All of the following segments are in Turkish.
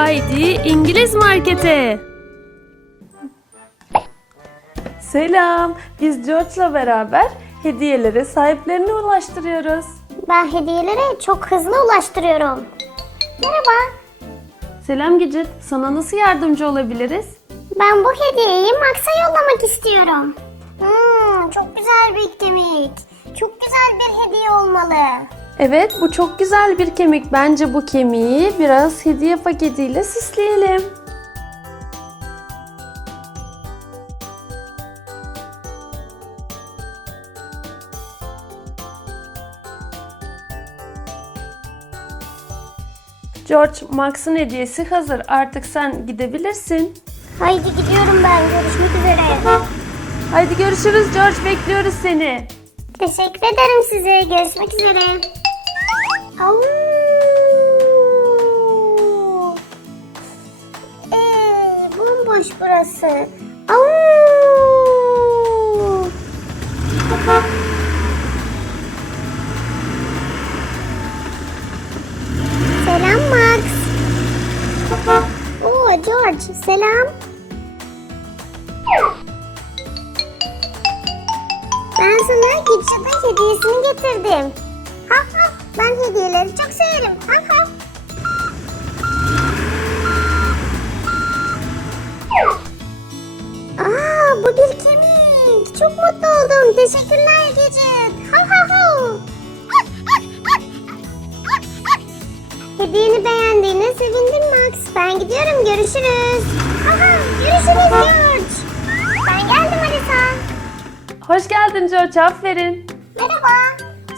Haydi İngiliz markete. Selam. Biz George'la beraber hediyeleri sahiplerine ulaştırıyoruz. Ben hediyeleri çok hızlı ulaştırıyorum. Merhaba. Selam Gicit. Sana nasıl yardımcı olabiliriz? Ben bu hediyeyi Max'a yollamak istiyorum. Hmm, çok güzel bir kemik. Çok güzel bir hediye olmalı. Evet, bu çok güzel bir kemik. Bence bu kemiği biraz hediye paketiyle süsleyelim. George, Max'ın hediyesi hazır. Artık sen gidebilirsin. Haydi gidiyorum ben. Görüşmek üzere. Haydi görüşürüz George. Bekliyoruz seni. Teşekkür ederim size. Görüşmek üzere. Au. Ee, bomboş burası. Au. Selam Max. Oo George, selam. Ben sana Gitşat'ın hediyesini getirdim. Ben hediyeleri çok severim. Ha ha. Aa, bu bir kemik. Çok mutlu oldum. Teşekkürler Gidşat. Ha ha ha. Hediyeni beğendiğine sevindim Max. Ben gidiyorum. Görüşürüz. Ha ha, görüşürüz George. Ben geldim Alisa. Hoş geldin George. Aferin. Merhaba.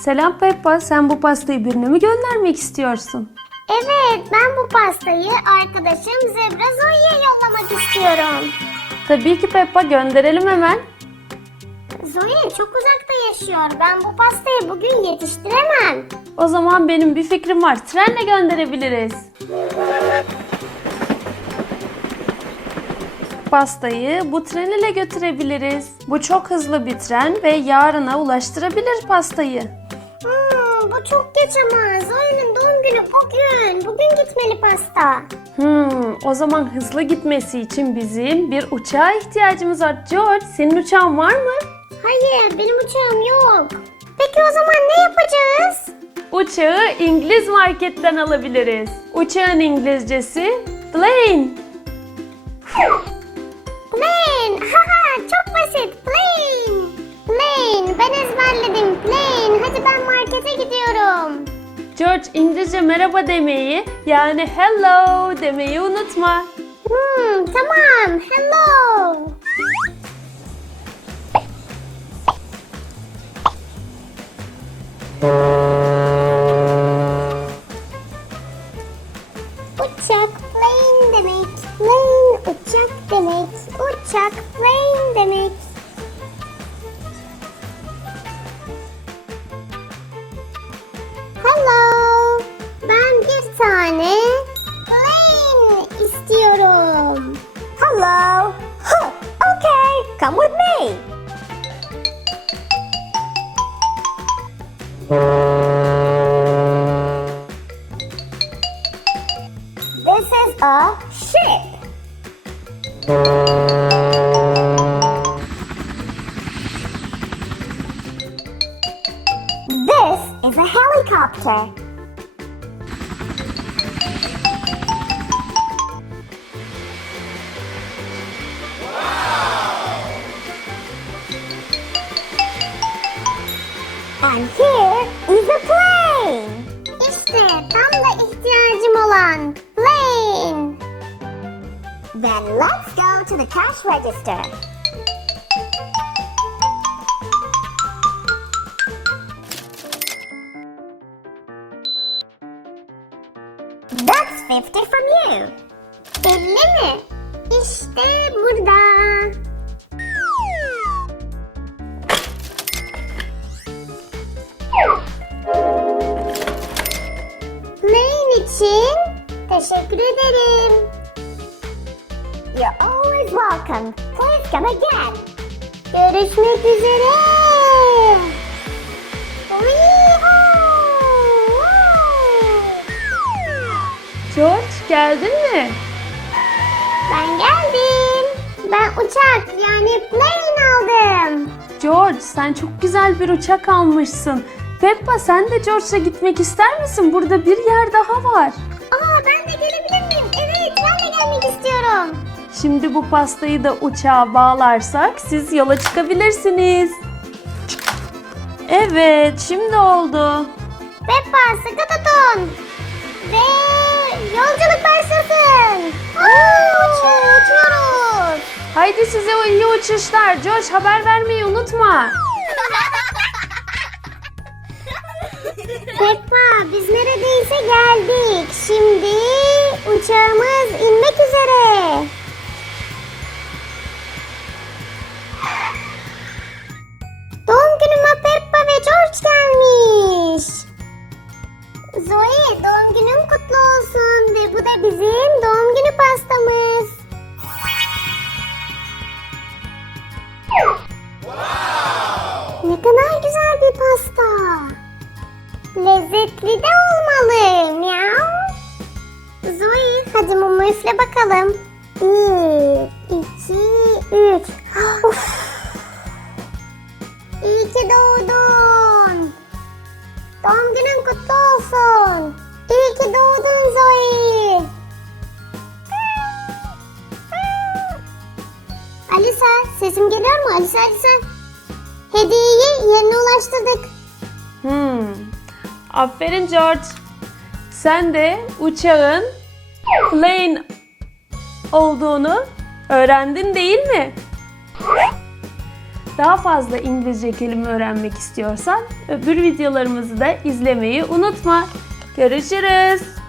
Selam Peppa. Sen bu pastayı birine mi göndermek istiyorsun? Evet, ben bu pastayı arkadaşım Zebra Zoe'ye yollamak istiyorum. Tabii ki Peppa. Gönderelim hemen. Zoe çok uzakta yaşıyor. Ben bu pastayı bugün yetiştiremem. O zaman benim bir fikrim var. Trenle gönderebiliriz. Pastayı bu tren ile götürebiliriz. Bu çok hızlı bir tren ve yarına ulaştırabilir pastayı. Hmm, bu çok geç ama. Zoe'nin doğum günü bugün. Bugün gitmeli pasta. Hmm, o zaman hızlı gitmesi için bizim bir uçağa ihtiyacımız var. George, senin uçağın var mı? Hayır, benim uçağım yok. Peki o zaman ne yapacağız? Uçağı İngiliz marketten alabiliriz. Uçağın İngilizcesi plane. Plane. Haha, çok basit. Plane. Plane. Ben ezberledim. Plane. Markete gidiyorum. George İngilizce merhaba demeyi yani hello demeyi unutma. Hmm, tamam. Hello. Uçak plane demek. Plane uçak demek. Uçak plane demek. A ship. This is a helicopter. And here is a plane. İşte tam da ihtiyacım olan. Then let's go to the cash register. That's 50 from you. 50 mi? İşte burada. Always welcome. Please come again. Görüşmek üzere. George geldin mi? Ben geldim. Ben uçak yani plane aldım. George sen çok güzel bir uçak almışsın. Peppa sen de George'la gitmek ister misin? Burada bir yer daha var. Aa ben de gelebilir Şimdi bu pastayı da uçağa bağlarsak siz yola çıkabilirsiniz. Evet, şimdi oldu. Peppa sıkı tutun. Ve yolculuk başlasın. Aa, uçuyoruz, uçuyoruz. Haydi size iyi uçuşlar. George haber vermeyi unutma. Peppa biz neredeyse geldik. Şimdi uçağımız inmek Ne kadar güzel bir pasta. Lezzetli de olmalı. Miau. Zoe hadi mumu üfle bakalım. Bir, iki, üç. Uf. İyi ki doğdun. Doğum günün kutlu olsun. İyi ki doğdun Zoe. Alisa sesim geliyor mu? Alisa Alisa. Hediyeyi yerine ulaştırdık. Hmm. Aferin George. Sen de uçağın plane olduğunu öğrendin değil mi? Daha fazla İngilizce kelime öğrenmek istiyorsan öbür videolarımızı da izlemeyi unutma. Görüşürüz.